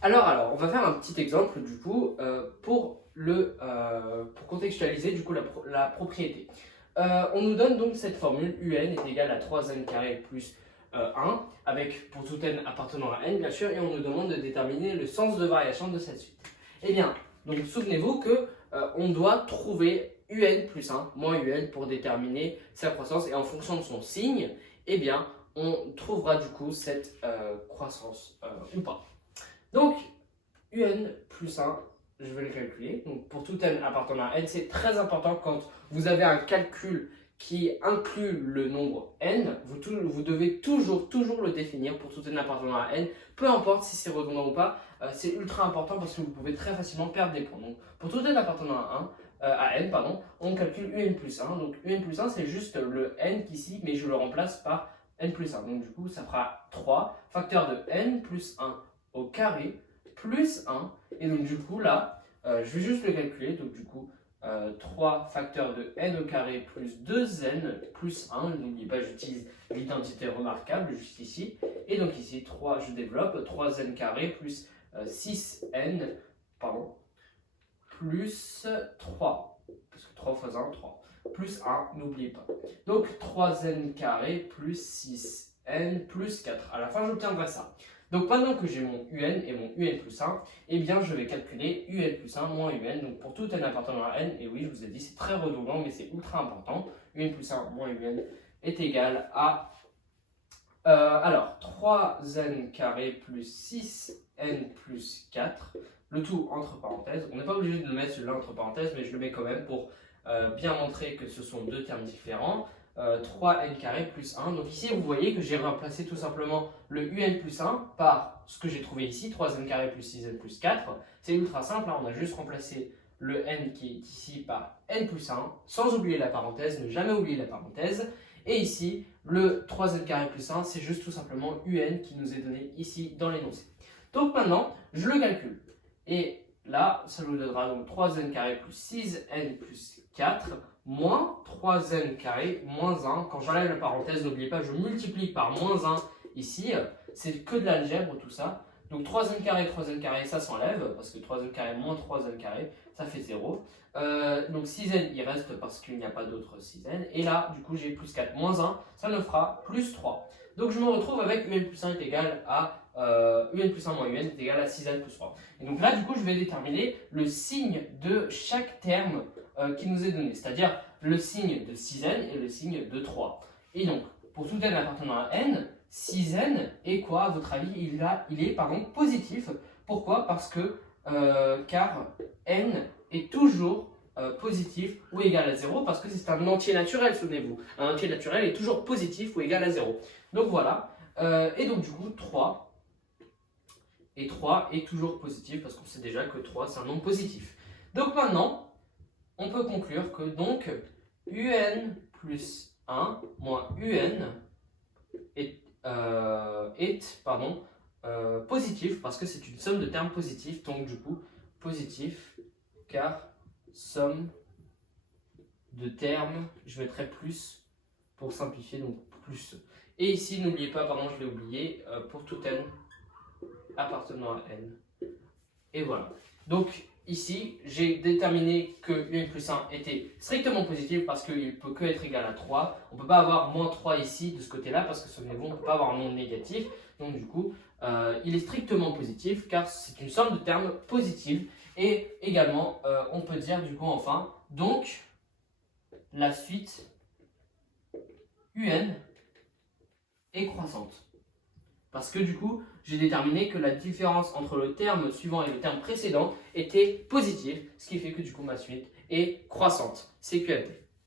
Alors, on va faire un petit exemple du coup pour contextualiser du coup la propriété. On nous donne donc cette formule un est égal à 3n carré plus 1, avec pour tout n appartenant à n bien sûr, et on nous demande de déterminer le sens de variation de cette suite. Eh bien, donc souvenez-vous que on doit trouver un plus 1 moins un pour déterminer sa croissance, et en fonction de son signe, eh bien, on trouvera du coup cette croissance ou pas. Donc, un plus 1, je vais le calculer. Donc, pour tout n appartenant à n, c'est très important quand vous avez un calcul qui inclut le nombre n, vous devez toujours le définir pour tout n appartenant à n, peu importe si c'est redondant ou pas, c'est ultra important parce que vous pouvez très facilement perdre des points. Donc, pour tout n appartenant à n, on calcule un plus 1. Donc, un plus 1, c'est juste le n qu'ici, mais je le remplace par n plus 1. Donc, du coup, ça fera 3, facteur de n plus 1 au carré plus 1. Et donc, du coup, là, je vais juste le calculer. Donc, du coup, 3 facteurs de n au carré plus 2n plus 1. N'oubliez pas, j'utilise l'identité remarquable juste ici. Et donc, ici, 3, je développe 3n carré plus 6n, pardon, plus 3. Parce que 3 fois 1, 3. Plus 1, n'oubliez pas. Donc, 3n carré plus 6n plus 4. À la fin, j'obtiendrai ça. Donc maintenant que j'ai mon un et mon un plus 1, eh bien je vais calculer un plus 1 moins un. Donc pour tout n appartenant à n, et oui, je vous ai dit, c'est très redondant, mais c'est ultra important. Un plus 1 moins un est égal à 3n carré plus 6n plus 4, le tout entre parenthèses. On n'est pas obligé de le mettre celui-là entre parenthèses, mais je le mets quand même pour bien montrer que ce sont deux termes différents. 3n carré plus 1. Donc ici, vous voyez que j'ai remplacé tout simplement le un plus 1 par ce que j'ai trouvé ici, 3n carré plus 6n plus 4. C'est ultra simple, hein, on a juste remplacé le n qui est ici par n plus 1, sans oublier la parenthèse, ne jamais oublier la parenthèse. Et ici, le 3n carré plus 1, c'est juste tout simplement un qui nous est donné ici dans l'énoncé. Donc maintenant, je le calcule. Et là, ça nous donnera donc 3n carré plus 6n plus 4 moins 3n carré moins 1. Quand j'enlève la parenthèse, n'oubliez pas, je multiplie par moins 1 ici. C'est que de l'algèbre tout ça. Donc 3n carré, ça s'enlève, parce que 3n carré moins 3n carré, ça fait 0. Donc 6n, il reste parce qu'il n'y a pas d'autre 6n. Et là, du coup, j'ai plus 4 moins 1, ça me fera plus 3. Donc je me retrouve avec un plus 1 est égal à un plus 1 moins un est égal à 6n plus 3. Et donc là, du coup, je vais déterminer le signe de chaque terme qui nous est donné, c'est-à-dire le signe de 6n et le signe de 3. Et donc, pour tout n appartenant à n, 6n est quoi à votre avis? Il est positif. Pourquoi? Parce que car n est toujours positif ou égal à 0, parce que c'est un entier naturel, souvenez-vous. Un entier naturel est toujours positif ou égal à 0. Donc voilà. Et donc du coup, 3. Et 3 est toujours positif, parce qu'on sait déjà que 3 c'est un nombre positif. Donc maintenant, on peut conclure que donc un plus 1 moins un est positif, parce que c'est une somme de termes positifs. Donc du coup, positif car somme de termes, je mettrai plus pour simplifier, donc plus. Et ici, n'oubliez pas, je l'ai oublié, pour tout n appartenant à n. Et voilà. Donc ici, j'ai déterminé que un plus 1 était strictement positif parce qu'il ne peut que être égal à 3. On ne peut pas avoir moins 3 ici, de ce côté-là, parce que souvenez-vous, on ne peut pas avoir un nombre négatif. Donc du coup, il est strictement positif car c'est une somme de termes positifs. Et également, on peut dire du coup enfin, donc la suite un est croissante. Parce que du coup, j'ai déterminé que la différence entre le terme suivant et le terme précédent était positive, ce qui fait que du coup ma suite est croissante. C'est QMT.